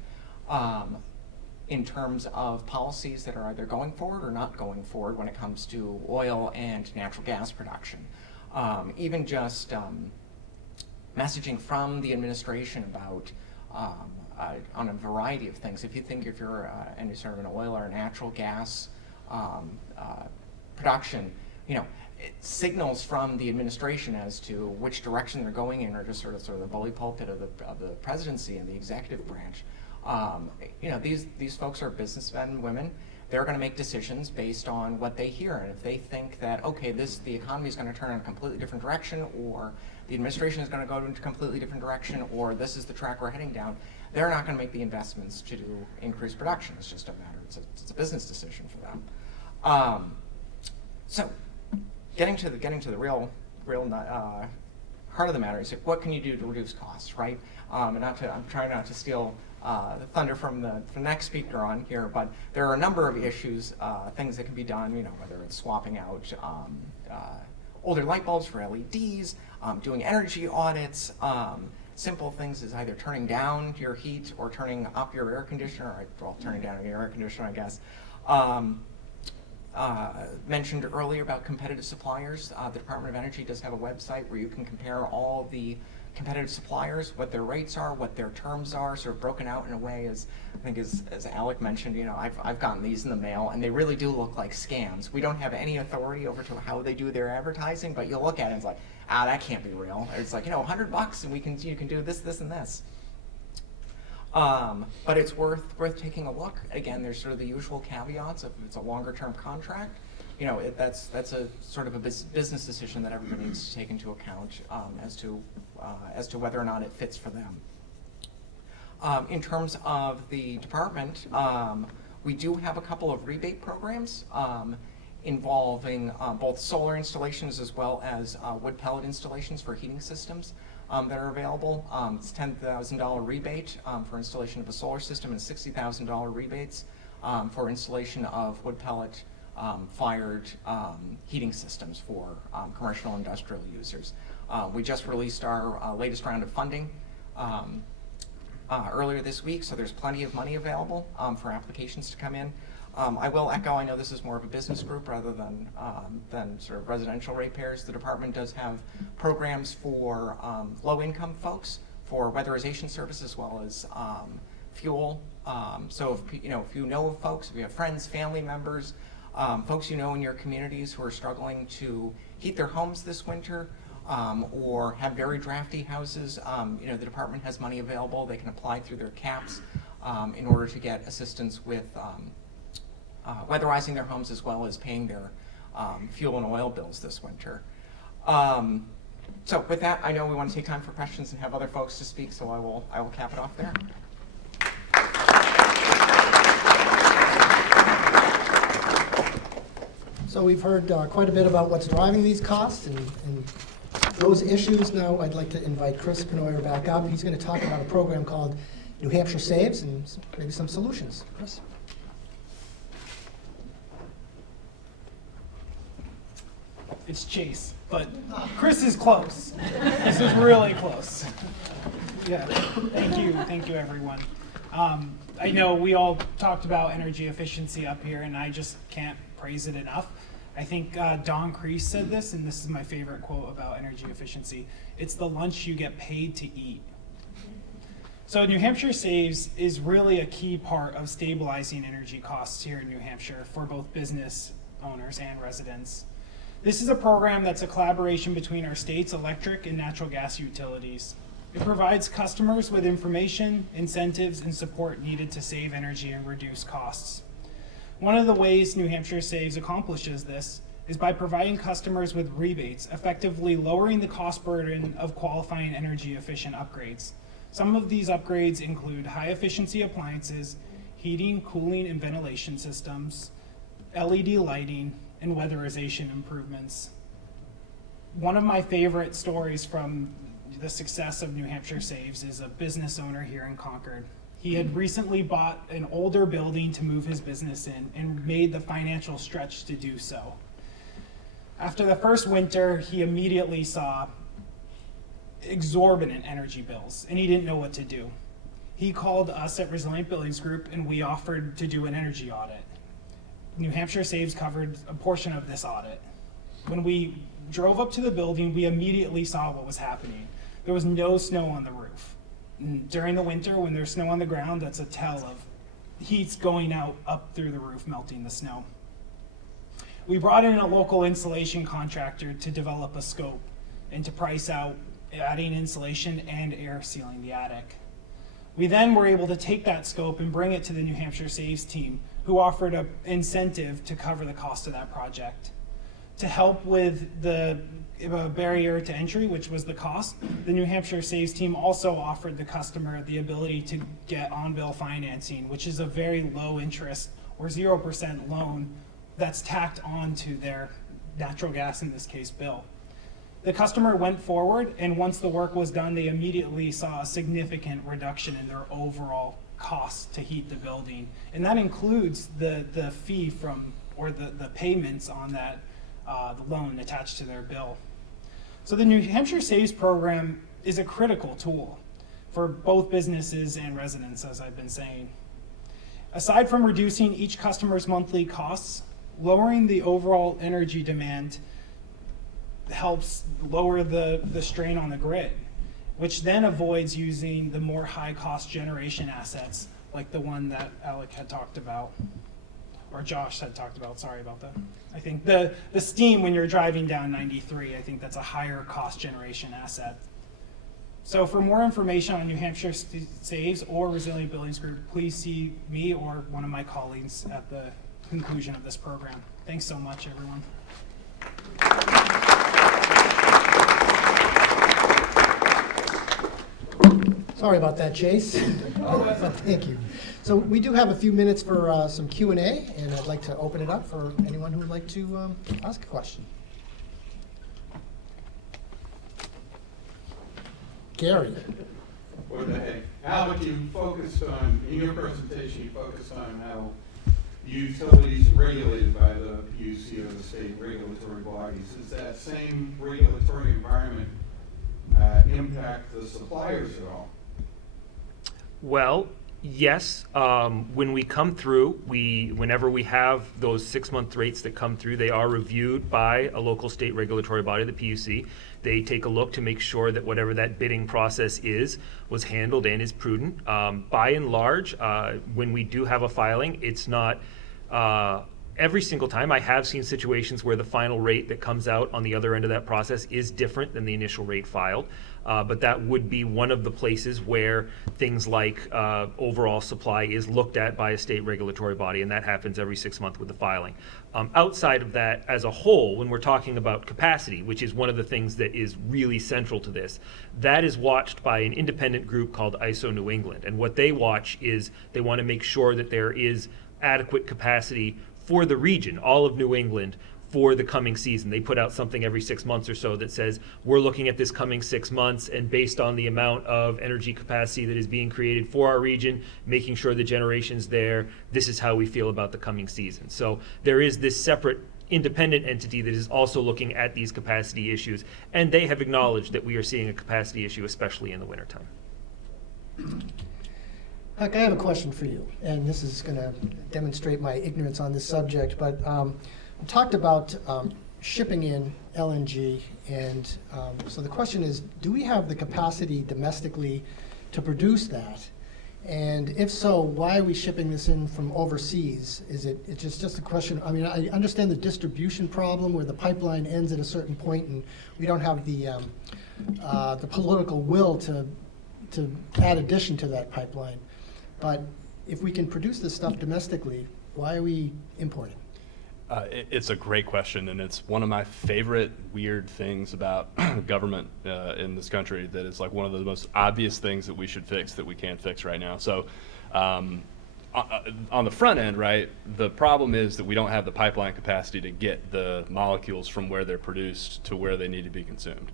in terms of policies that are either going forward or not going forward when it comes to oil and natural gas production. Even just messaging from the administration about on a variety of things. If you're any sort of an oil or natural gas production, signals from the administration as to which direction they're going in are just sort of the bully pulpit of the presidency and the executive branch. These folks are businessmen and women. They're going to make decisions based on what they hear, and if they think that the economy is going to turn in a completely different direction, or the administration is going to go in a completely different direction, or this is the track we're heading down, they're not going to make the investments to increase production. It's just a matter. It's a business decision for them. So, getting to the real heart of the matter is what can you do to reduce costs, right? I'm trying not to steal the thunder from the next speaker on here, but there are a number of issues, things that can be done, whether it's swapping out older light bulbs for LEDs, doing energy audits, simple things as either turning down your heat or turning up your air conditioner, turning down your air conditioner, I guess. Mentioned earlier about competitive suppliers. The Department of Energy does have a website where you can compare all the competitive suppliers, what their rates are, what their terms are, sort of broken out in a way as Alec mentioned, I've gotten these in the mail and they really do look like scams. We don't have any authority over to how they do their advertising, but you'll look at it and it's like, that can't be real. It's like, $100 and you can do this, this, and this. But it's worth taking a look. Again, there's sort of the usual caveats. If it's a longer term contract, that's a sort of a business decision that everybody needs to take into account as to whether or not it fits for them. In terms of the department, we do have a couple of rebate programs involving both solar installations as well as wood pellet installations for heating systems that are available. It's $10,000 rebate for installation of a solar system and $60,000 rebates for installation of wood pellet fired heating systems for commercial and industrial users. We just released our latest round of funding earlier this week, so there's plenty of money available for applications to come in. I will echo, I know this is more of a business group rather than sort of residential ratepayers. The department does have programs for low-income folks for weatherization service as well as fuel. So if you know of folks, if you have friends, family members, folks in your communities who are struggling to heat their homes this winter, or have very drafty houses, the department has money available. They can apply through their caps in order to get assistance with weatherizing their homes as well as paying their fuel and oil bills this winter. So with that, I know we want to take time for questions and have other folks to speak, so I will cap it off there. So we've heard quite a bit about what's driving these costs and those issues. Now I'd like to invite Chris Pennoyer back up. He's going to talk about a program called New Hampshire Saves and maybe some solutions. Chris? It's Chase, but Chris is close. This is really close. Yeah, thank you everyone. I know we all talked about energy efficiency up here, and I just can't praise it enough. I think Don Kreese said this, and this is my favorite quote about energy efficiency. It's the lunch you get paid to eat. So New Hampshire Saves is really a key part of stabilizing energy costs here in New Hampshire for both business owners and residents. This is a program that's a collaboration between our state's electric and natural gas utilities. It provides customers with information, incentives, and support needed to save energy and reduce costs. One of the ways New Hampshire Saves accomplishes this is by providing customers with rebates, effectively lowering the cost burden of qualifying energy efficient upgrades. Some of these upgrades include high efficiency appliances, heating, cooling, and ventilation systems, LED lighting, and weatherization improvements. One of my favorite stories from the success of New Hampshire Saves is a business owner here in Concord. He had recently bought an older building to move his business in and made the financial stretch to do so. After the first winter, he immediately saw exorbitant energy bills, and he didn't know what to do. He called us at Resilient Buildings Group, and we offered to do an energy audit. New Hampshire Saves covered a portion of this audit. When we drove up to the building, we immediately saw what was happening. There was no snow on the roof. And during the winter, when there's snow on the ground, that's a tell of heat's going out up through the roof, melting the snow. We brought in a local insulation contractor to develop a scope and to price out adding insulation and air sealing the attic. We then were able to take that scope and bring it to the New Hampshire Saves team, who offered an incentive to cover the cost of that project. To help with the barrier to entry, which was the cost, the New Hampshire Saves team also offered the customer the ability to get on-bill financing, which is a very low interest or 0% loan that's tacked on to their natural gas, in this case, bill. The customer went forward, and once the work was done, they immediately saw a significant reduction in their overall cost to heat the building. And that includes the fee from, or the payments on that the loan attached to their bill. So the New Hampshire Saves program is a critical tool for both businesses and residents, as I've been saying. Aside from reducing each customer's monthly costs, lowering the overall energy demand helps lower the strain on the grid, which then avoids using the more high-cost generation assets like the one that Alec had talked about, or Josh had talked about, sorry about that. I think the steam when you're driving down 93, I think that's a higher cost generation asset. So for more information on New Hampshire Saves or Resilient Buildings Group, please see me or one of my colleagues at the conclusion of this program. Thanks so much, everyone. Sorry about that, Chase. Thank you. So we do have a few minutes for some Q&A, and I'd like to open it up for anyone who would like to ask a question. Gary. What the heck? Alec, you focused on, in your presentation, you focused on how utilities are regulated by the PUC or the state regulatory bodies. Does that same regulatory environment impact the suppliers at all? Well, yes. When we come through, whenever we have those 6-month rates that come through, they are reviewed by a local state regulatory body, the PUC. They take a look to make sure that whatever that bidding process was handled and is prudent. By and large, when we do have a filing, it's not every single time I have seen situations where the final rate that comes out on the other end of that process is different than the initial rate filed. But that would be one of the places where things like overall supply is looked at by a state regulatory body, and that happens every 6 months with the filing. Outside of that, as a whole, when we're talking about capacity, which is one of the things that is really central to this, that is watched by an independent group called ISO New England. And what they watch is they want to make sure that there is adequate capacity for the region, all of New England, for the coming season. They put out something every 6 months or so that says, we're looking at this coming 6 months, and based on the amount of energy capacity that is being created for our region, making sure the generation's there, this is how we feel about the coming season. So there is this separate independent entity that is also looking at these capacity issues, and they have acknowledged that we are seeing a capacity issue, especially in the wintertime. Huck, I have a question for you, and this is going to demonstrate my ignorance on this subject, but we talked about shipping in LNG, and so the question is, do we have the capacity domestically to produce that? And if so, why are we shipping this in from overseas? Is it's just a question, I mean, I understand the distribution problem where the pipeline ends at a certain point and we don't have the political will to add addition to that pipeline. But if we can produce this stuff domestically, why are we importing? It's a great question, and it's one of my favorite weird things about government in this country, that is like one of the most obvious things that we should fix that we can't fix right now. So on the front end, right, the problem is that we don't have the pipeline capacity to get the molecules from where they're produced to where they need to be consumed.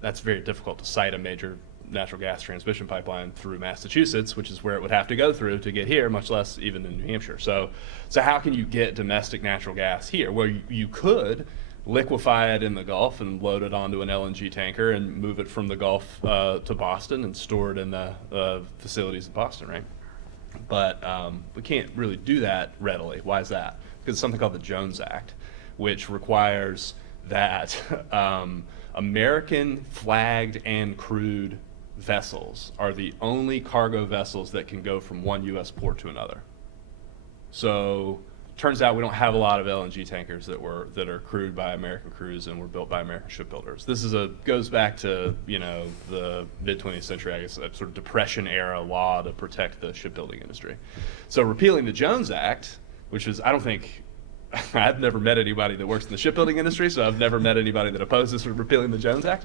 That's very difficult to site a major natural gas transmission pipeline through Massachusetts, which is where it would have to go through to get here, much less even in New Hampshire. So how can you get domestic natural gas here? Well, you could liquefy it in the Gulf and load it onto an LNG tanker and move it from the Gulf to Boston and store it in the facilities in Boston, right? But we can't really do that readily. Why is that? Because it's something called the Jones Act, which requires that American flagged and crewed vessels are the only cargo vessels that can go from one U.S. port to another. So turns out we don't have a lot of LNG tankers that are crewed by American crews and were built by American shipbuilders. This is goes back to the mid-20th century, I guess, a sort of Depression era law to protect the shipbuilding industry. So repealing the Jones Act, which is, I don't think, I've never met anybody that works in the shipbuilding industry, so I've never met anybody that opposes repealing the Jones Act,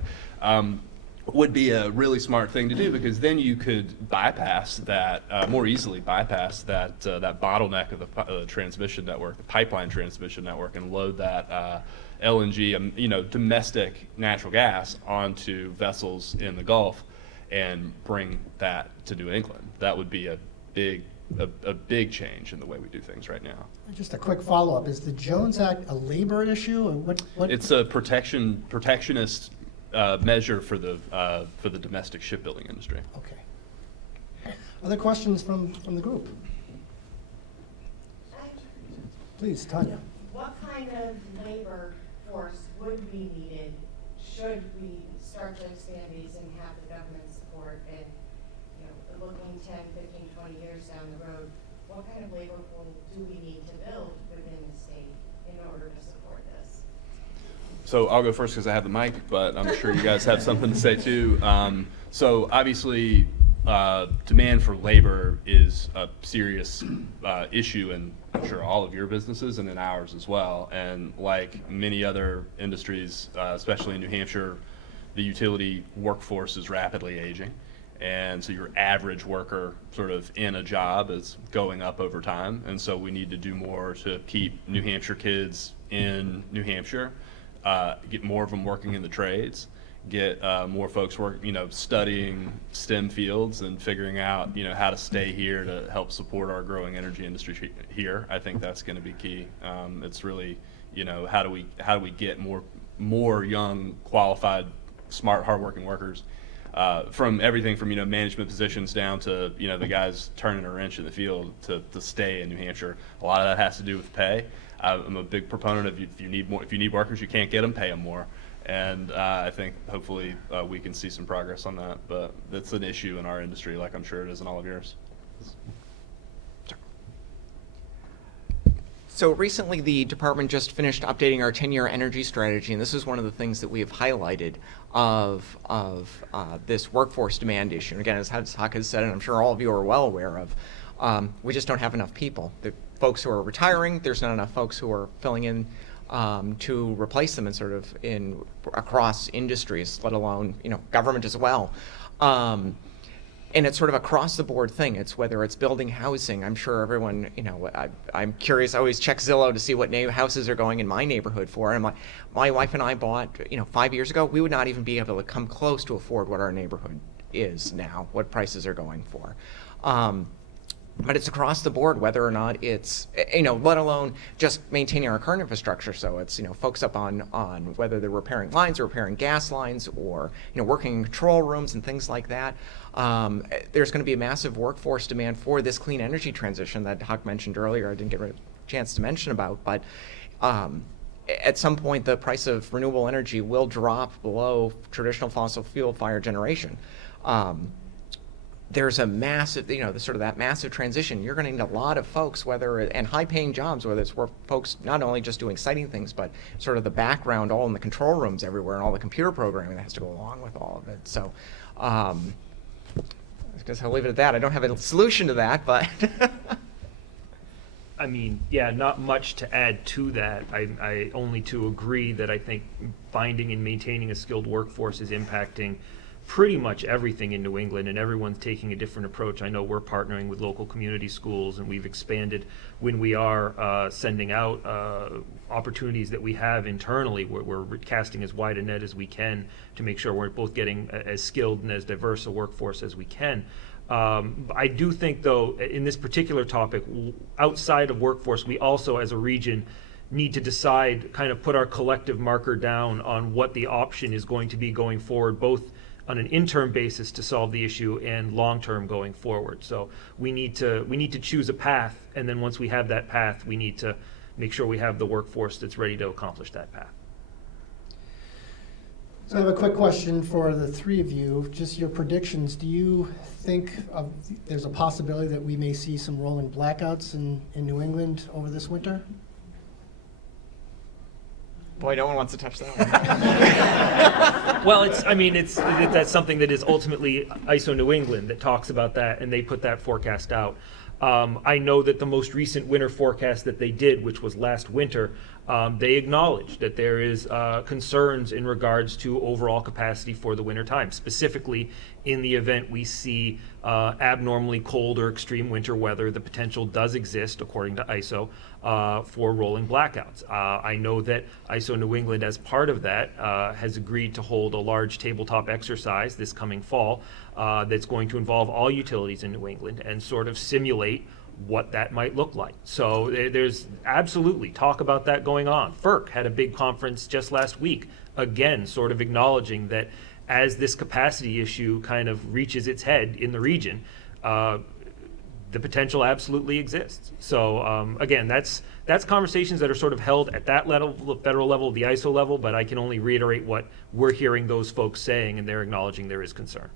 would be a really smart thing to do, because then you could bypass that, more easily bypass that bottleneck of the transmission network, the pipeline transmission network, and load that LNG, domestic natural gas onto vessels in the Gulf and bring that to New England. That would be a big change in the way we do things right now. Just a quick follow-up. Is the Jones Act a labor issue? Or what? It's a protectionist measure for the domestic shipbuilding industry. Okay. Other questions from the group? Please, Tanya. What kind of labor force would be needed should we start to expand these and have the government support and, looking 10, 15, 20 years down the road, what kind of labor pool do we need to build within the state in order to support this? So I'll go first because I have the mic, but I'm sure you guys have something to say too. So obviously, demand for labor is a serious issue in, I'm sure, all of your businesses and in ours as well. And like many other industries, especially in New Hampshire, the utility workforce is rapidly aging. And so your average worker sort of in a job is going up over time. And so we need to do more to keep New Hampshire kids in New Hampshire, get more of them working in the trades, get more folks studying STEM fields and figuring out, how to stay here to help support our growing energy industry here. I think that's going to be key. It's really, how do we get more young, qualified, smart, hardworking workers, from everything from management positions down to the guys turning a wrench in the field to stay in New Hampshire. A lot of that has to do with pay. I'm a big proponent of if you need workers, you can't get them, pay them more. And I think hopefully we can see some progress on that. But that's an issue in our industry, like I'm sure it is in all of yours. So recently, the department just finished updating our 10-year energy strategy, and this is one of the things that we have highlighted of this workforce demand issue. And again, as Huck has said, and I'm sure all of you are well aware of, we just don't have enough people. The folks who are retiring, there's not enough folks who are filling in to replace them across industries, let alone government as well. And it's sort of across the board thing. It's whether it's building housing. I'm sure everyone, I'm curious. I always check Zillow to see what houses are going in my neighborhood for. And my wife and I bought, 5 years ago, we would not even be able to come close to afford what our neighborhood is now, what prices are going for. But it's across the board, whether or not it's, let alone just maintaining our current infrastructure. So it's, folks up on whether they're repairing lines or repairing gas lines or, working in control rooms and things like that. There's going to be a massive workforce demand for this clean energy transition that Huck mentioned earlier. I didn't get a chance to mention about, but at some point the price of renewable energy will drop below traditional fossil fuel fire generation. There's a massive, sort of that massive transition. You're going to need a lot of folks, and high-paying jobs, whether it's for folks not only just doing siting things, but sort of the background, all in the control rooms everywhere, and all the computer programming that has to go along with all of it. So, I guess I'll leave it at that. I don't have a solution to that, but. I mean, yeah, not much to add to that. I only to agree that I think finding and maintaining a skilled workforce is impacting pretty much everything in New England, and everyone's taking a different approach. I know we're partnering with local community schools, and we've expanded when we are sending out opportunities that we have internally. We're casting as wide a net as we can to make sure we're both getting as skilled and as diverse a workforce as we can. I do think, though, in this particular topic, outside of workforce, we also, as a region, need to decide, kind of put our collective marker down on what the option is going to be going forward, both on an interim basis to solve the issue and long-term going forward. So we need to choose a path, and then once we have that path, we need to make sure we have the workforce that's ready to accomplish that path. So I have a quick question for the three of you. Just your predictions. Do you think there's a possibility that we may see some rolling blackouts in New England over this winter? Boy, no one wants to touch that one. Well, that's something that is ultimately ISO New England that talks about that, and they put that forecast out. I know that the most recent winter forecast that they did, which was last winter, they acknowledged that there is concerns in regards to overall capacity for the winter time, specifically in the event we see abnormally cold or extreme winter weather. The potential does exist, according to ISO, for rolling blackouts. I know that ISO New England, as part of that, has agreed to hold a large tabletop exercise this coming fall that's going to involve all utilities in New England and sort of simulate what that might look like. So there's absolutely talk about that going on. FERC had a big conference just last week, again, sort of acknowledging that as this capacity issue kind of reaches its head in the region, the potential absolutely exists. So again, that's conversations that are sort of held at that level, the federal level, the ISO level, but I can only reiterate what we're hearing those folks saying, and they're acknowledging there is concern.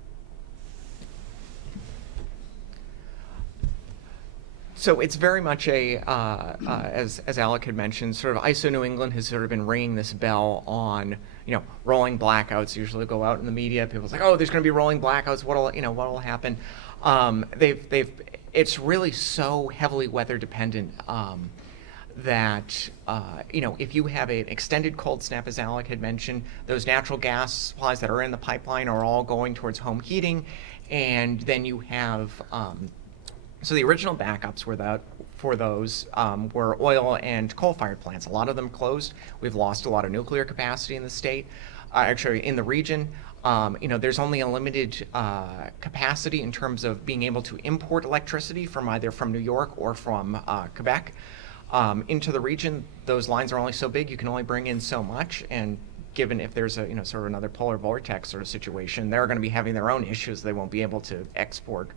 So it's very much as Alec had mentioned, sort of ISO New England has sort of been ringing this bell on, rolling blackouts. Usually go out in the media, people's like, oh, there's going to be rolling blackouts. What'll happen? It's really so heavily weather dependent that if you have an extended cold snap, as Alec had mentioned, those natural gas supplies that are in the pipeline are all going towards home heating, and then you have. So the original backups for those were oil and coal-fired plants. A lot of them closed. We've lost a lot of nuclear capacity in the state, actually in the region. There's only a limited capacity in terms of being able to import electricity from either from New York or from Quebec into the region. Those lines are only so big. You can only bring in so much, and given if there's a sort of another polar vortex sort of situation, they're going to be having their own issues. They won't be able to export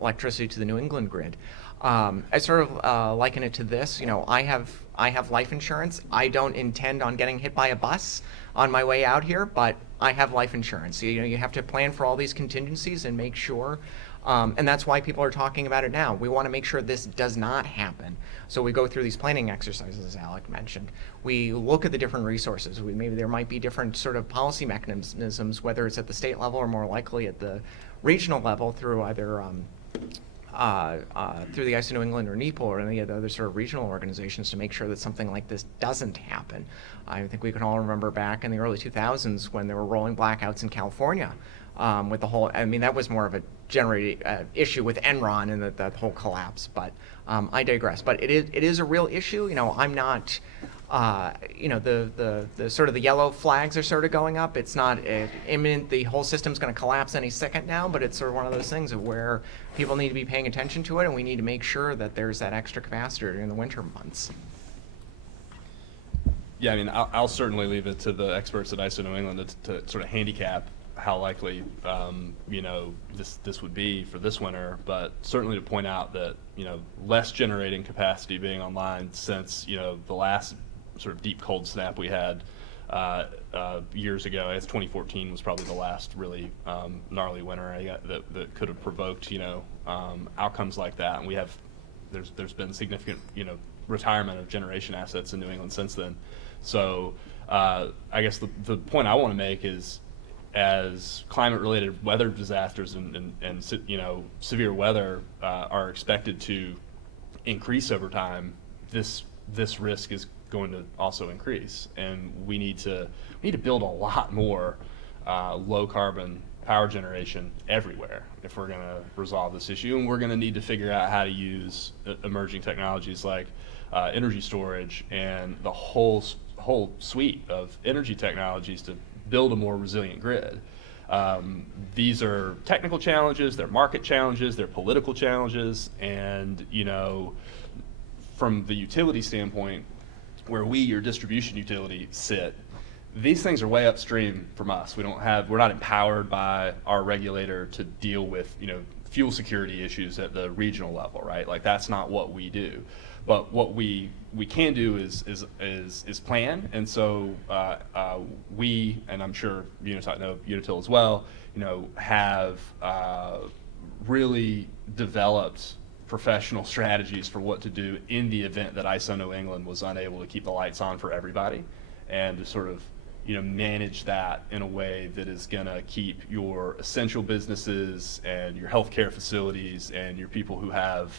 electricity to the New England grid. I sort of liken it to this. I have life insurance. I don't intend on getting hit by a bus on my way out here, but I have life insurance. You have to plan for all these contingencies and make sure And that's why people are talking about it now. We want to make sure this does not happen. So we go through these planning exercises, as Alec mentioned. We look at the different resources. Maybe there might be different sort of policy mechanisms, whether it's at the state level or more likely at the regional level through either through the ISO New England or NEPL or any of the other sort of regional organizations to make sure that something like this doesn't happen. I think we can all remember back in the early 2000s when there were rolling blackouts in California with the whole, I mean, that was more of a issue with Enron and that whole collapse, but I digress. But it is a real issue. I'm not, the sort of the yellow flags are sort of going up. It's not imminent, the whole system's going to collapse any second now, but it's sort of one of those things of where people need to be paying attention to it, and we need to make sure that there's that extra capacity during the winter months. Yeah, I mean, I'll certainly leave it to the experts at ISO New England to sort of handicap how likely, this would be for this winter, but certainly to point out that, less generating capacity being online since, the last sort of deep cold snap we had years ago. I guess 2014 was probably the last really gnarly winter that could have provoked, outcomes like that. And there's been significant, retirement of generation assets in New England since then. So I guess the point I want to make is, as climate-related weather disasters and severe weather are expected to increase over time, this risk is going to also increase, and we need to build a lot more low-carbon power generation everywhere if we're going to resolve this issue, and we're going to need to figure out how to use emerging technologies like energy storage and the whole suite of energy technologies to build a more resilient grid. These are technical challenges, they're market challenges, they're political challenges, and from the utility standpoint, where we, your distribution utility, sit, these things are way upstream from us. We're not empowered by our regulator to deal with fuel security issues at the regional level, right? Like, that's not what we do. But what we can do is plan, and so we, and I'm sure Unitil as well, have really developed professional strategies for what to do in the event that ISO New England was unable to keep the lights on for everybody, and to sort of manage that in a way that is going to keep your essential businesses and your healthcare facilities and your people who have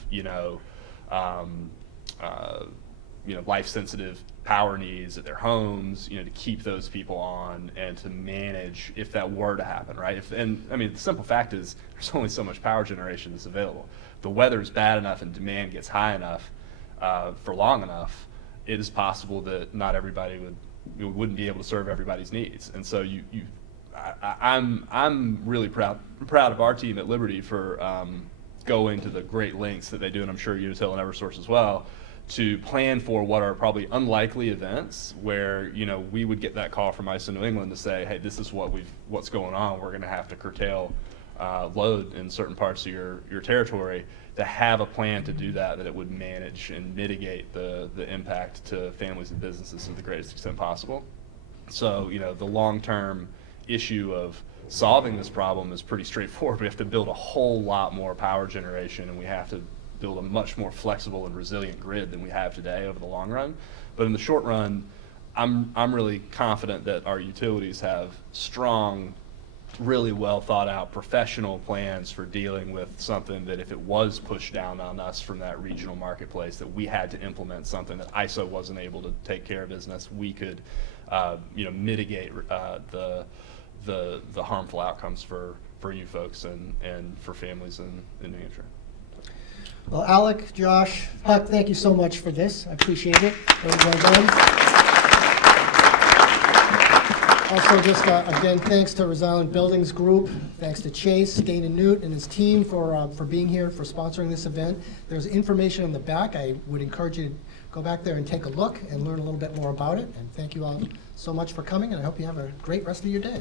life-sensitive power needs at their homes, to keep those people on and to manage if that were to happen, right? The simple fact is there's only so much power generation that's available. If the weather's bad enough and demand gets high enough for long enough, it is possible that not everybody wouldn't be able to serve everybody's needs. And so I'm really proud of our team at Liberty for going to the great lengths that they do, and I'm sure Unitil and Eversource as well, to plan for what are probably unlikely events where we would get that call from ISO New England to say, hey, this is what's going on. We're going to have to curtail load in certain parts of your territory. To have a plan to do that it would manage and mitigate the impact to families and businesses to the greatest extent possible. So the long-term issue of solving this problem is pretty straightforward. We have to build a whole lot more power generation, and we have to build a much more flexible and resilient grid than we have today over the long run. But in the short run, I'm really confident that our utilities have strong, really well thought out professional plans for dealing with something that if it was pushed down on us from that regional marketplace, that we had to implement something that ISO wasn't able to take care of business, we could mitigate the harmful outcomes for you folks and for families in New Hampshire. Well, Alec, Josh, Huck, thank you so much for this. I appreciate it. Very well done. Also, just again, thanks to Rhode Island Buildings Group. Thanks to Chase, Dana Newt, and his team for being here, for sponsoring this event. There's information in the back. I would encourage you to go back there and take a look and learn a little bit more about it. And thank you all so much for coming, and I hope you have a great rest of your day.